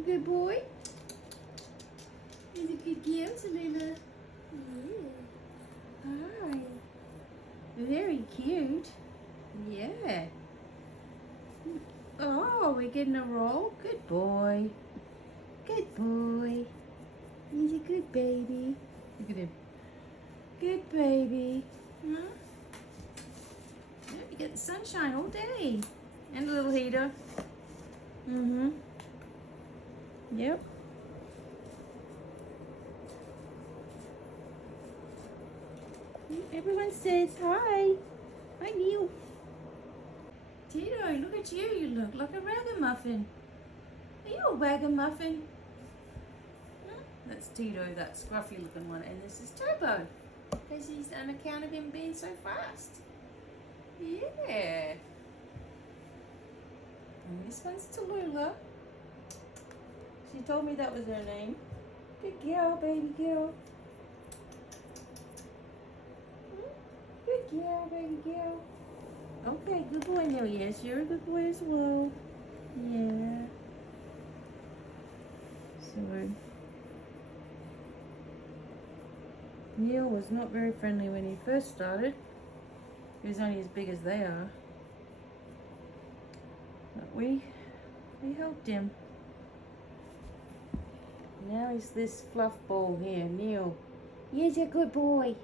You good boy? He's a good girl, Selena. Yeah. Hi. Very cute. Yeah. Oh, we're getting a roll. Good boy. Good boy. He's a good baby. Look at him. Good baby. Huh? Yep, you get the sunshine all day. And a little heater. Mm-hmm. Yep. Everyone says hi. Hi, Neil. Tito, look at you. You look like a ragamuffin. Are you a ragamuffin? Huh? That's Tito, that scruffy looking one. And this is Turbo. Because he's on account of him being so fast. Yeah. And this one's Tallulah. She told me that was her name. Good girl, baby girl. Good girl, baby girl. Okay, good boy, Neil. Yes, you're a good boy as well. Yeah. So, Neil was not very friendly when he first started. He was only as big as they are. But we helped him. Now he's this fluff ball here, Neil. He's a good boy.